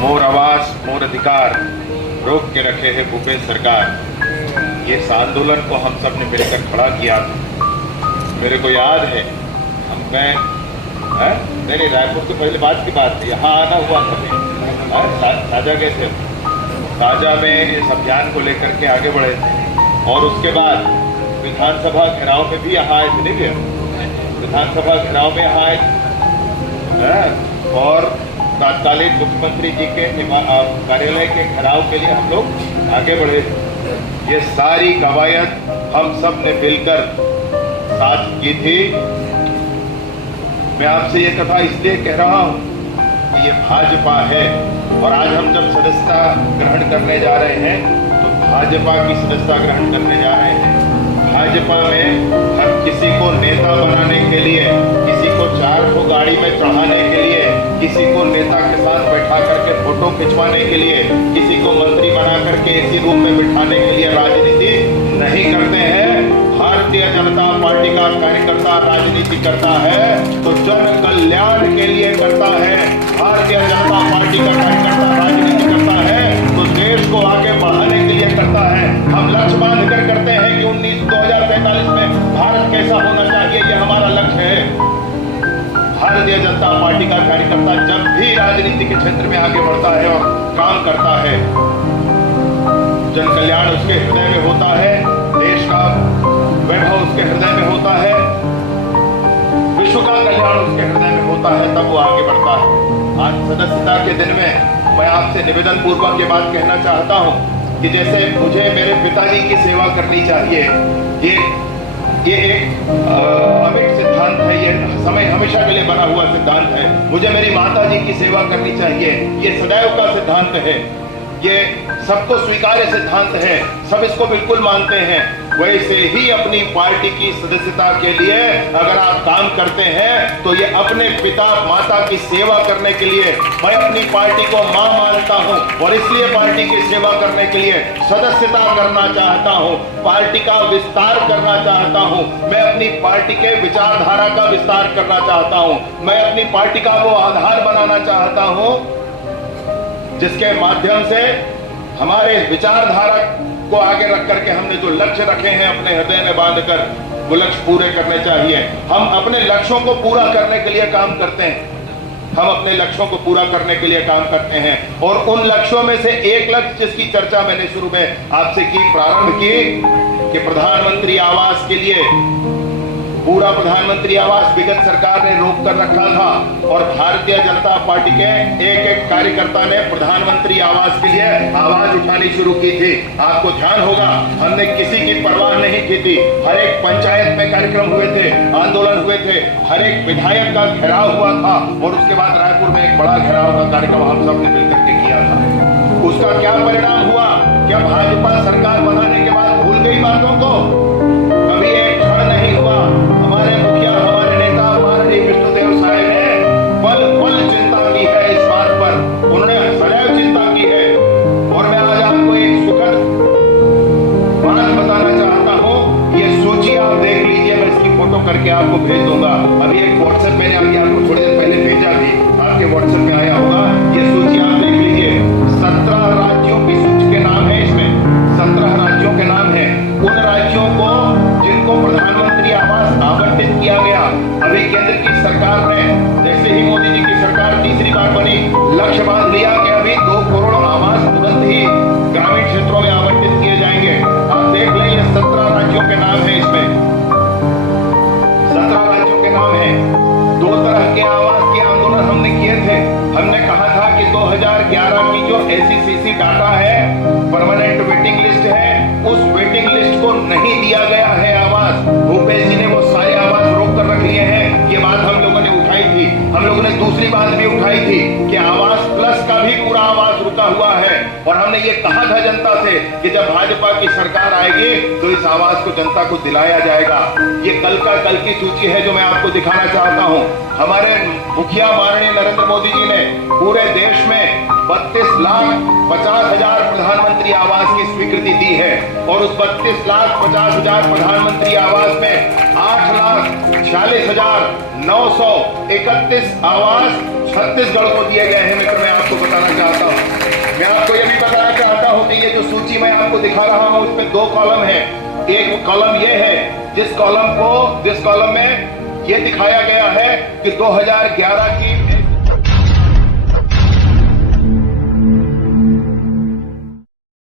मोर आवास मोर अधिकार रोक के रखे है भूपेश सरकार। ये इस आंदोलन को हम सब ने मिलकर खड़ा किया था। मेरे को याद है मेरे रायपुर के पहले बात की बात है, यहाँ आना हुआ था, साझा गए थे, साझा में इस अभियान को लेकर के आगे बढ़े थे और उसके बाद विधानसभा घेराव में भी यहाँ आए थे, नहीं भैया? विधानसभा घेराव में यहाँ आए थे और तत्कालीन मुख्यमंत्री जी के कार्यालय के घेराव के लिए हम लोग आगे बढ़े थे। ये सारी कवायद हम सब ने मिलकर साथ की थी। मैं आपसे ये कथा इसलिए कह रहा हूँ कि ये भाजपा है और आज हम जब सदस्यता ग्रहण करने जा रहे हैं तो भाजपा की सदस्यता ग्रहण करने जा रहे हैं। भाजपा में हर किसी को नेता बनाने के लिए, किसी को 4 को गाड़ी में चढ़ाने के लिए, किसी को नेता के साथ बैठा करके फोटो खिंचवाने के लिए, किसी को मंत्री बना करके इसी रूम में बिठाने के लिए राजनीति नहीं करते हैं। भारतीय जनता पार्टी का कार्यकर्ता राजनीति करता है तो जन कल्याण के लिए करता है। भारतीय जनता पार्टी का कार्यकर्ता राजनीति करता है तो देश को आगे बढ़ाने के लिए करता है। हम लक्ष्य बांध कर करते हैं कि 2045 में भारत कैसा होना चाहिए, ये हमारा लक्ष्य है। भारतीय जनता पार्टी का कार्यकर्ता जब भी राजनीति के क्षेत्र में आगे बढ़ता है और काम करता है, जन कल्याण उसके हृदय में होता है, देश का वैभव उसके हृदय में होता है, विश्व का कल्याण उसके हृदय में होता है, तब वो आगे बढ़ता है। आज सदस्यता के दिन में मैं आपसे निवेदन पूर्वक ये बात कहना चाहता हूँ कि जैसे मुझे मेरे पिताजी की सेवा करनी चाहिए, ये एक अमिट सिद्धांत है, ये समय हमेशा के लिए बना हुआ सिद्धांत है। मुझे मेरी माता जी की सेवा करनी चाहिए, ये सदैव का सिद्धांत है, ये सबको स्वीकार्य सिद्धांत है, सब इसको बिल्कुल मानते हैं। वैसे ही अपनी पार्टी की सदस्यता के लिए अगर आप काम करते हैं तो ये अपने पिता माता की सेवा करने के लिए, मैं अपनी पार्टी को मां मानता हूं और इसलिए पार्टी की सेवा करने के लिए सदस्यता करना चाहता हूं, पार्टी का विस्तार करना चाहता हूं, मैं अपनी पार्टी के विचारधारा का विस्तार करना चाहता हूं, मैं अपनी पार्टी का वो आधार बनाना चाहता हूं जिसके माध्यम से हमारे विचारधारा को आगे रख करके हमने जो लक्ष्य रखे हैं अपने हृदय में बांधकर, वो लक्ष्य पूरे करने चाहिए। हम अपने लक्ष्यों को पूरा करने के लिए काम करते हैं, हम अपने लक्ष्यों को पूरा करने के लिए काम करते हैं और उन लक्ष्यों में से एक लक्ष्य जिसकी चर्चा मैंने शुरू में आपसे प्रारंभ की कि प्रधानमंत्री आवास के लिए पूरा प्रधानमंत्री आवास विगत सरकार ने रोक कर रखा था और भारतीय जनता पार्टी के एक कार्यकर्ता ने प्रधानमंत्री आवास के लिए आवाज उठानी शुरू की थी। आपको ध्यान होगा हमने किसी की परवाह नहीं की थी, हर एक पंचायत में कार्यक्रम हुए थे, आंदोलन हुए थे, हर एक विधायक का घेराव हुआ था और उसके बाद रायपुर में एक बड़ा घेराव का कार्यक्रम हम सब ने मिलकर के किया था। उसका क्या परिणाम हुआ? क्या भाजपा सरकार बनाने के बाद भूल गई बातों को? कभी एक क्षण नहीं हुआ। हमारे मुखिया, हमारे नेता माननीय विष्णुदेव साय ने पल पल चिंता की है इस बात पर, उन्होंने सदैव चिंता की है और मैं आज आपको एक सुखद बात बताना चाहता हूँ। ये सोचिए, आप देख लीजिए, मैं इसकी फोटो करके आपको भेज दूंगा। अभी एक व्हाट्सएप मैंने अभी आपको थोड़ी देर पहले भेजा थी, आपके व्हाट्सएप में आया होगा। ये सोचिए, आप देख लीजिए, 17 राज्यों की सूची के नाम है इसमें, 17 राज्यों के नाम है। उन राज्यों को जिनको प्रधानमंत्री आवास आवंटित किया गया, अभी केंद्र की सरकार ने, जैसे ही मोदी जी की सरकार तीसरी बार बनी, लक्ष्य बांध लिया कि अभी 2 करोड़ आवास तुरंत ही ग्रामीण क्षेत्रों में आवंटित किए जाएंगे। आप देख लें, ये 17 राज्यों के नाम है इसमें, 17 राज्यों के नाम है। 2 तरह के आवास के आंदोलन हमने किए थे। हमने कहा था कि 2011 की जो SECC डाटा है, परमानेंट वेटिंग लिस्ट है, उस वेटिंग लिस्ट को नहीं दिया गया है आवास। भूपेश जी ने वो सारे आवास रोक कर रख लिए हैं। ये बात हम लोगों ने उठाई थी। हम लोगों ने दूसरी बात भी उठाई थी कि आवास प्लस का भी पूरा आवास रुका हुआ है और हमने ये कहा था जनता से कि जब भाजपा की सरकार आएगी तो इस आवास को जनता को दिलाया जाएगा। ये कल की सूची है जो मैं आपको दिखाना चाहता हूँ। हमारे मुखिया माननीय नरेंद्र मोदी जी ने पूरे देश में 32,50,000 प्रधानमंत्री आवास की स्वीकृति दी है और उस 32,50,000 प्रधानमंत्री आवास में 8,46,931 आवास छत्तीसगढ़ को दिए गए हैं। मित्र, मैं आपको बताना चाहता हूं दिखा रहा हूं, इसमें 2 कॉलम है। एक कॉलम ये है जिस कॉलम में ये दिखाया गया है कि 2011 की